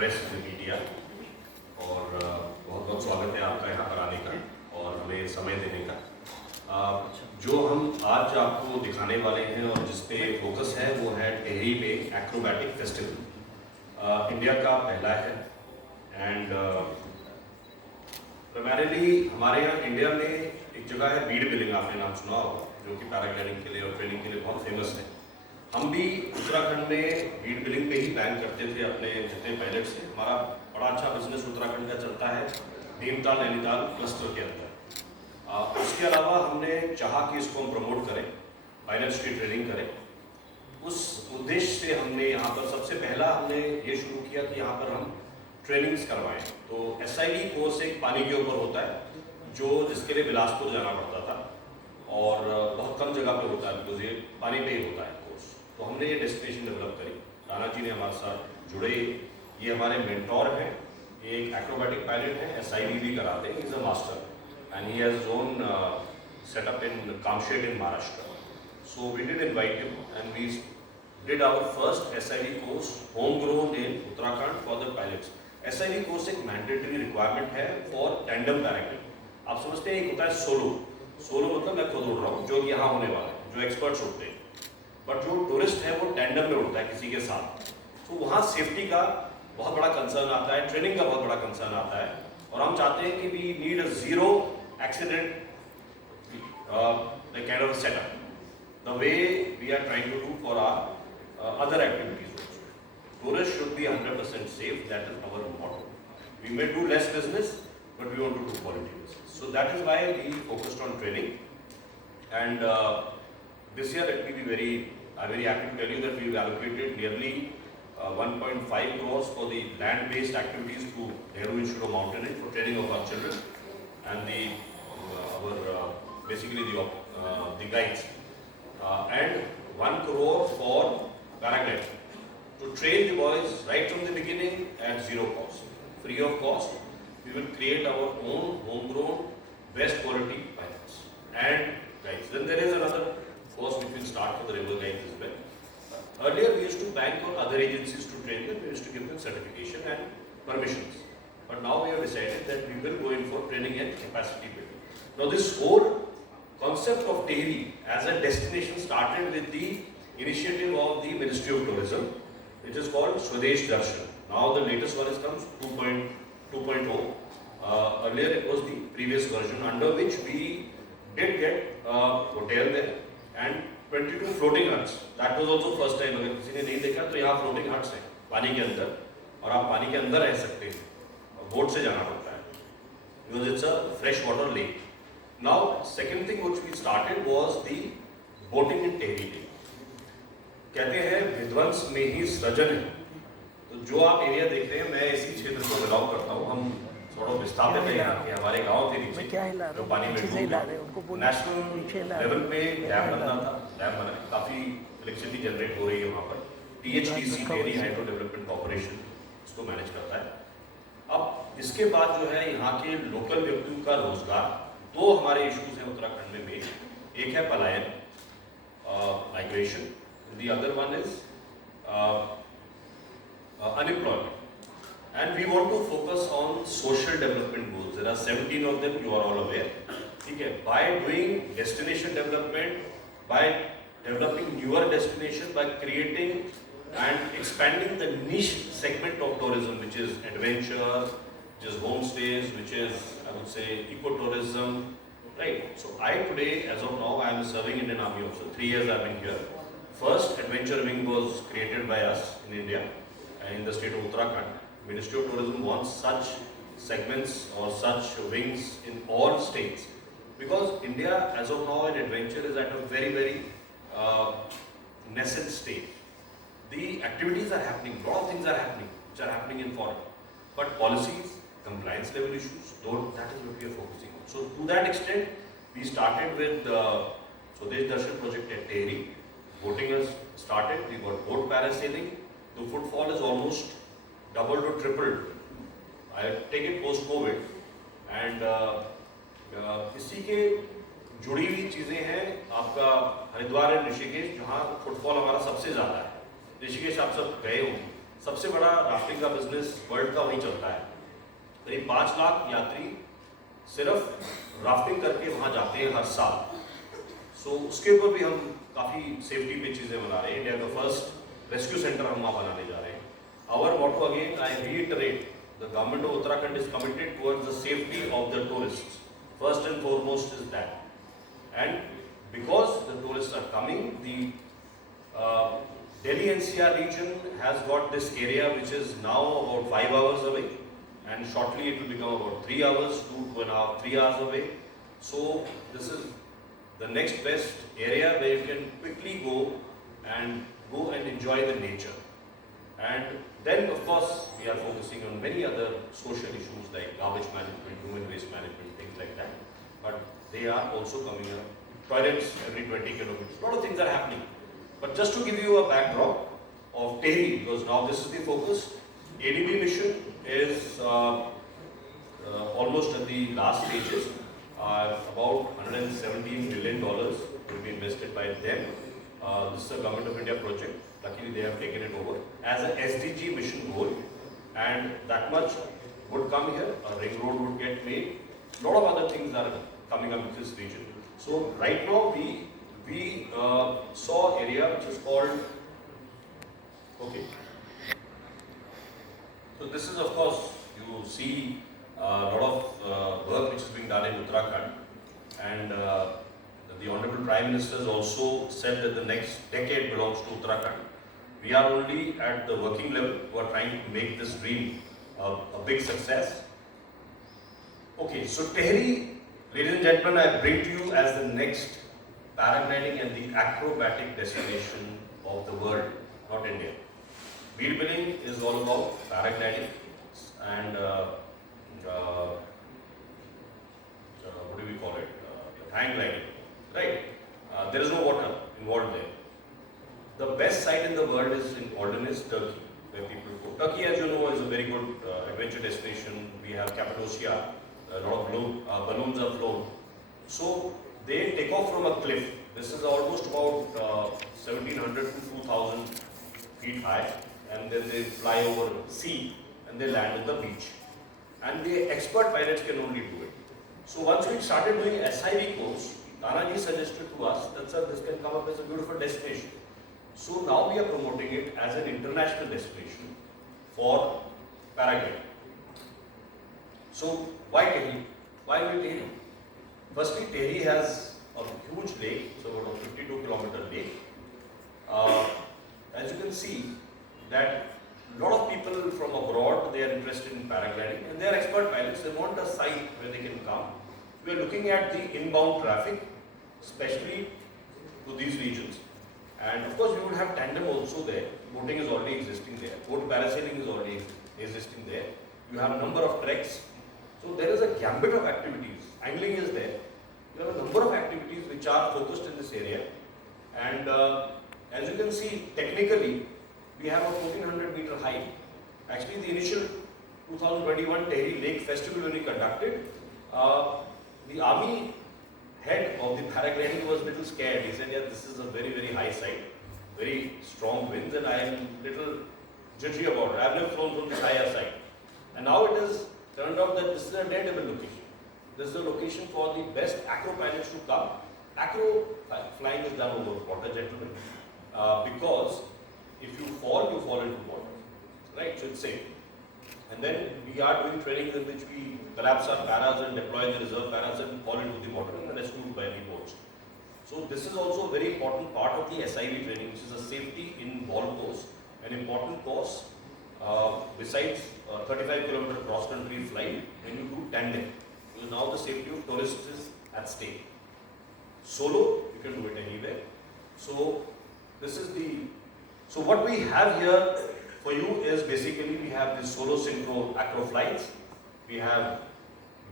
Press and media और बहुत बहुत स्वागत है आपका यहाँ पर आने का और हमें समय देने का। जो हम आज आपको दिखाने वाले हैं और जिस पे फोकस है वो है टेहरी में एक्रोबैटिक फेस्टिवल। इंडिया का पहला है एंड प्राइमरीली हमारे यहाँ इंडिया में एक जगह है बीड बिलिंग, आपने नाम सुना होगा, जो कि पैराग्लाइडिंग के लिए और ट्रेनिंग के लिए बहुत फेमस है। हम भी उत्तराखंड में बीड बिलिंग पे ही प्लान करते थे अपने जितने पायलट से। हमारा बड़ा अच्छा बिजनेस उत्तराखंड का चलता है भीमताल नैनीताल क्लस्टर के अंदर। उसके अलावा हमने चाहा कि इसको हम प्रमोट करें, पायलट्स की ट्रेनिंग करें। उस उद्देश्य से हमने यहाँ पर सबसे पहला हमने ये शुरू किया कि यहाँ पर हम ट्रेनिंग्स करवाएं। तो SID कोर्स एक पानी के ऊपर होता है, जो जिसके लिए बिलासपुर जाना पड़ता था और बहुत कम जगह पे होता है, बिकॉज ये पानी पे ही होता है कोर्स। तो हमने ये डेस्टिनेशन डेवलप करी, राणा जी ने हमारे साथ जुड़े। ये हमारे मेंटोर हैं, ये एक एक्रोबैटिक पायलट है, SID भी कराते हैं, is a master and he has own setup in Kamshet in Maharashtra. So we did invite him and we did our first SID course home grown in Uttarakhand for the pilots. SID course एक mandatory requirement है for tandem paragliding. आप समझते हैं एक होता है solo मतलब मैं खुद उड़ रहा हूँ, जो यहाँ होने वाला है, जो एक्सपर्ट्स उड़ते हैं, बट जो टूरिस्ट है वो टैंडम में उड़ता है किसी के साथ। तो वहाँ सेफ्टी का बहुत बड़ा कंसर्न आता है, ट्रेनिंग का बहुत बड़ा कंसर्न आता है, और हम चाहते हैं कि we need a zero accident kind of setup, the way we are trying to do for our other activities. Tourists should be 100% safe. That is our motto. We may do less business, but we want to do quality business. So that is why we focused on training. And this year, let me be very happy to tell you that we have allocated nearly 1.5 crores for the land-based activities to Tehri Institute of Mountaineering for training of our children and basically the guides, and 1 crore for paragliding, to train the boys right from the beginning at zero cost, free of cost. We will create our own homegrown best quality pilots and guides. Then there is another course which will start for the river guides as well. Earlier we used to bank on other agencies to train them. We used to give them certification and permissions. But now we have decided that we will go in for training and capacity building. Now this whole concept of Tehri as a destination started with the initiative of the Ministry of Tourism, which is called Swadesh Darshan. Now the latest one is comes 2.0. Earlier it was the previous version, under which we did get a hotel there and 22 floating huts. That was also first time. अगर किसी ने नहीं देखा तो यहाँ floating huts हैं पानी के अंदर, और आप पानी के अंदर रह सकते हैं, बोट से जाना पड़ता है, because it's a fresh water lake. Now second thing which we started was the boating in Tehri. कहते हैं विध्वंस में ही सृजन है। तो जो आप एरिया देख रहे हैं, मैं इसी क्षेत्र को बिलोंग करता हूँ। हम थोड़ा विस्थापित हैं यहाँ के, हमारे गांव थे नीचे जो पानी में डूब गए। नेशनल लेवल पे डैम बनना था, डैम बना, काफ़ी इलेक्ट्रिसिटी जनरेट हो रही है वहाँ पर। THDC Tehri hydro development corporation इसको मैनेज करता है। अब इसके बाद जो है यहाँ के लोकल व्यक्तियों का रोजगार, दो हमारे इश्यूज हैं उत्तराखंड में मेन। एक है पलायन, migration, the other one is unemployment, and we want to focus on social development goals. There are 17 of them, you are all aware. Okay, by doing destination development, by developing newer destination, by creating and expanding the niche segment of tourism, which is adventure, which is homestays, which is, I would say, ecotourism, right? So I today, as of now, I am serving Indian Army officer. 3 years I have been here. First adventure wing was created by us in India and in the state of Uttarakhand. Ministry of Tourism wants such segments or such wings in all states, because India as of now in adventure is at a very nascent state. The activities are happening, lot of things are happening which are happening in foreign, but policies, compliance level issues, that is what we are focusing on. So to that extent we started with the Swadesh Darshan project at Tehri. Boating has started, we got boat parasailing. The footfall is almost doubled or tripled. I take it post-COVID, and इसी के जुड़ी हुई चीज़ें हैं आपका हरिद्वार और ऋषिकेश, जहाँ footfall हमारा सबसे ज़्यादा है। ऋषिकेश आप सब गए होंगे, सबसे बड़ा राफ्टिंग का बिजनेस वर्ल्ड का वहीं चलता है। करीब 5 लाख यात्री सिर्फ राफ्टिंग करके वहाँ जाते हैं हर साल। सो उसके ऊपर भी हम काफ़ी सेफ्टी पे चीज़ें बना रहे हैं। इंडिया का फर्स्ट रेस्क्यू सेंटर हम वहाँ बनाने जा रहे हैं। Our motto again I reiterate, the government of Uttarakhand is committed towards the safety of the tourists. First and foremost is that. And because the tourists are coming, the Delhi NCR region has got this area which is now about 5 hours away, and shortly it will become about 3 hours, 2.5, 3 hours away. So this is the next best area where you can quickly go and enjoy the nature. And then of course we are focusing on many other social issues like garbage management, human waste management, things like that. But they are also coming up. Toilets every 20 kilometers. A lot of things are happening. But just to give you a backdrop of Tehri, because now this is the focus, ADB mission is almost at the last stages. About $117 million will be invested by them. This is a Government of India project. Luckily they have taken it over as a SDG mission goal, and that much would come here. A ring road would get made. A lot of other things are coming up in this region. So right now we saw area which is called, okay. So this is of course, you see a lot of work which is being done in Uttarakhand, and the Honorable Prime Minister has also said that the next decade belongs to Uttarakhand. We are only at the working level. We are trying to make this dream a big success. Okay, so Tehri, ladies and gentlemen, I bring to you as the next paragliding and the acrobatic destination of the world, not India. Wheel billing is all about paragliding and what do we call it? Hang gliding, right? There is no water involved there. The best site in the world is in Alden, Turkey, where people go. Turkey, as you know, is a very good adventure destination. We have Cappadocia, a lot of balloons are flown. So they take off from a cliff. This is almost about 1700 to 2000 feet high, and then they fly over sea and they land on the beach. And the expert pilots can only do it. So once we started doing SIV course, Tanaji suggested to us that, sir, this can come up as a beautiful destination. So now we are promoting it as an international destination for paragliding. So why Tehri? Why will Tehri? Firstly, Tehri has a huge lake, so about a 52-kilometer lake. As you can see, that a lot of people from abroad, they are interested in paragliding, and they are expert pilots. They want a site where they can come. We are looking at the inbound traffic, especially to these regions. And of course, we would have tandem also there. Boating is already existing there. Boat parasailing is already existing there. You have a number of treks. So there is a gambit of activities. Angling is there. You have a number of activities which are focused in this area. And as you can see, technically, we have a 1400-meter height. Actually, the initial 2021 Tehri Lake Festival when we conducted, the army head of the paragliding was a little scared. He said, yeah, this is a very, very high site, very strong winds, and I am a little jittery about it. I have never flown from this higher site. And now it has turned out that this is a daredevil location. This is a location for the best acro pilots to come. Acro flying is done over water, gentlemen, because if you fall into water, right? So it's safe. And then we are doing trainings in which we collapse our paras and deploy the reserve paras and fall into the water and rescued by the boats. So this is also a very important part of the SIV training, which is a safety in ball course, an important course besides 35-kilometer cross-country flight when you do tandem. Because now the safety of tourists is at stake. Solo, you can do it anywhere. So this is so what we have here for you is basically we have the solo synchro acro flights. We have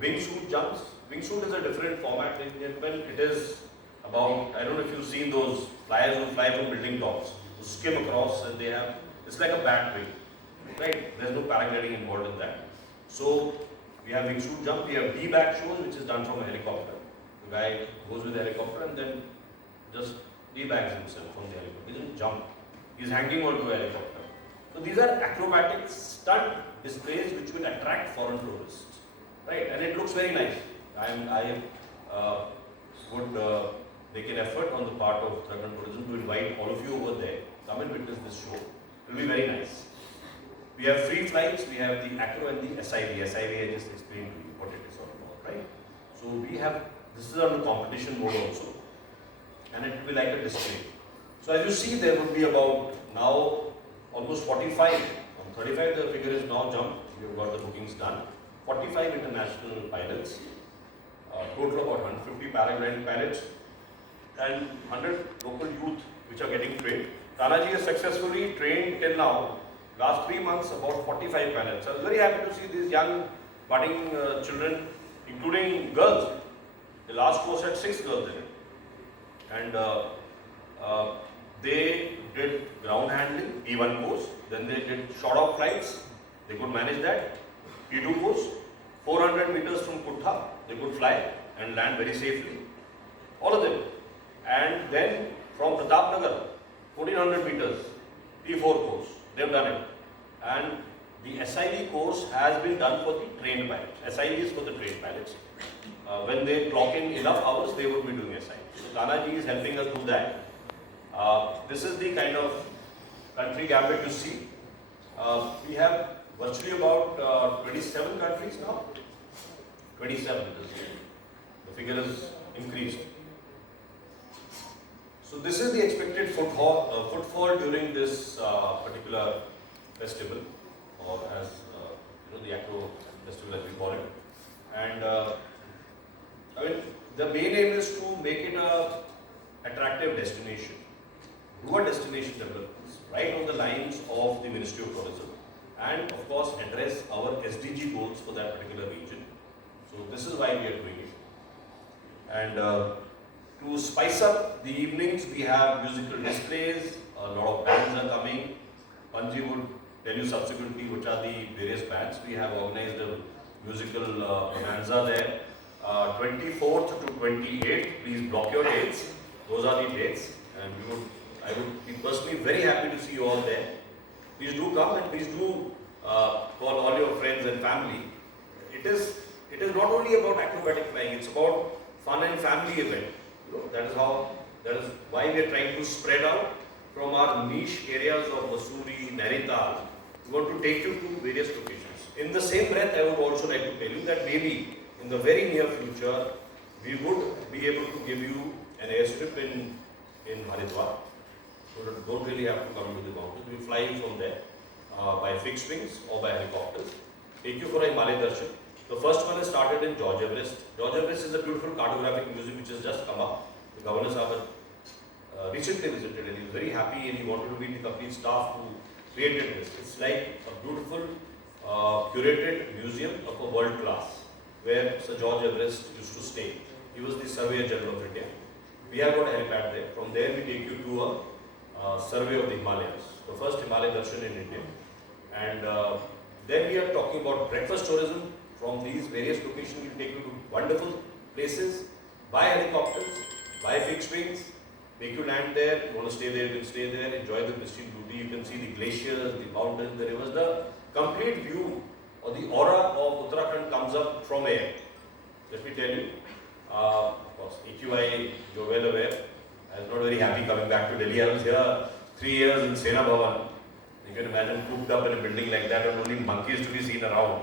wingsuit jumps. Wingsuit is a different format. It is about, I don't know if you've seen those flyers who fly from building tops, who skim across, and they have, it's like a bat wing, right? There's no paragliding involved in that. So we have wingsuit jump. We have D-back shows, which is done from a helicopter. The guy goes with the helicopter and then just D-bags himself from the helicopter. He doesn't jump. He's hanging onto a helicopter. So these are acrobatic stunt displays which will attract foreign tourists, right? And it looks very nice. I would make an effort on the part of Uttarakhand Tourism to invite all of you over there. Come and witness this show. It will be very nice. We have free flights. We have the Acro and the SIV. SIV I just explained to you what it is all about, right? So we have, this is on the competition mode also, and it will be like a display. So as you see, there would be about now almost 45. On 35, the figure is now jumped. We have got the bookings done. 45 international pilots, total about 150 paragliding pilots, and 100 local youth which are getting trained. Tanaji has successfully trained till now, last 3 months, about 45 pilots. I was very happy to see these young budding children, including girls. The last course had 6 girls in it. And they did ground handling, P1 course, then they did short-off flights, they could manage that. P2 course, 400 meters from Kutha, they could fly and land very safely, all of them. And then from Pratapnagar, 1400 meters, P4 course, they have done it. And the SIV course has been done for the trained pilots. SIV is for the trained pilots. When they clock in enough hours, they would be doing SIV. So Tanaji is helping us do that. This is the kind of country gambit you see. We have virtually about 27 countries now. 27. The figure is increased. So this is the expected footfall during this particular festival, or as the Acro festival as we call it. And I mean, the main aim is to make it a attractive destination. Do a destination developments right on the lines of the Ministry of Tourism, and of course address our SDG goals for that particular region. So this is why we are doing it. And to spice up the evenings, we have musical displays, a lot of bands are coming. Panji would tell you subsequently which are the various bands. We have organized a musical bonanza there. 24th to 28th, please block your dates. Those are the dates, and I would be personally very happy to see you all there. Please do come, and please do call all your friends and family. It is not only about acrobatic flying, it's about fun and family event. That is why we are trying to spread out from our niche areas of Mussoorie, Nainital. We want to take you to various locations. In the same breath, I would also like to tell you that maybe in the very near future, we would be able to give you an airstrip in Haridwar. So you don't really have to come to the mountains. We fly you from there by fixed wings or by helicopters. Take you for a Himalaya Darshan. The first one is started in George Everest. George Everest is a beautiful cartographic museum which has just come up. The Governor Sahib recently visited and he was very happy, and he wanted to meet the complete staff who created this. It's like a beautiful curated museum of a world class where Sir George Everest used to stay. He was the Surveyor General of India. We have got a helipad there. From there we take you to a survey of the Himalayas, the first Himalaya Darshan in India. And then we are talking about breakfast tourism. From these various locations, we take you to wonderful places, by helicopters, by fixed wings, make you land there. You want to stay there, you can stay there, enjoy the pristine beauty. You can see the glaciers, the mountains, the rivers. The complete view or the aura of Uttarakhand comes up from air. Let me tell you, of course, AQI, you're well aware, I was not very happy coming back to Delhi. I was here 3 years in Sena Bhavan. You can imagine cooped up in a building like that and only monkeys to be seen around.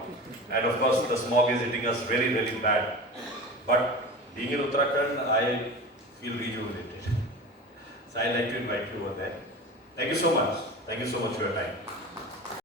And of course, the smog is hitting us really, really bad. But being in Uttarakhand, I feel rejuvenated. So I'd like to invite you over there. Thank you so much. Thank you so much for your time.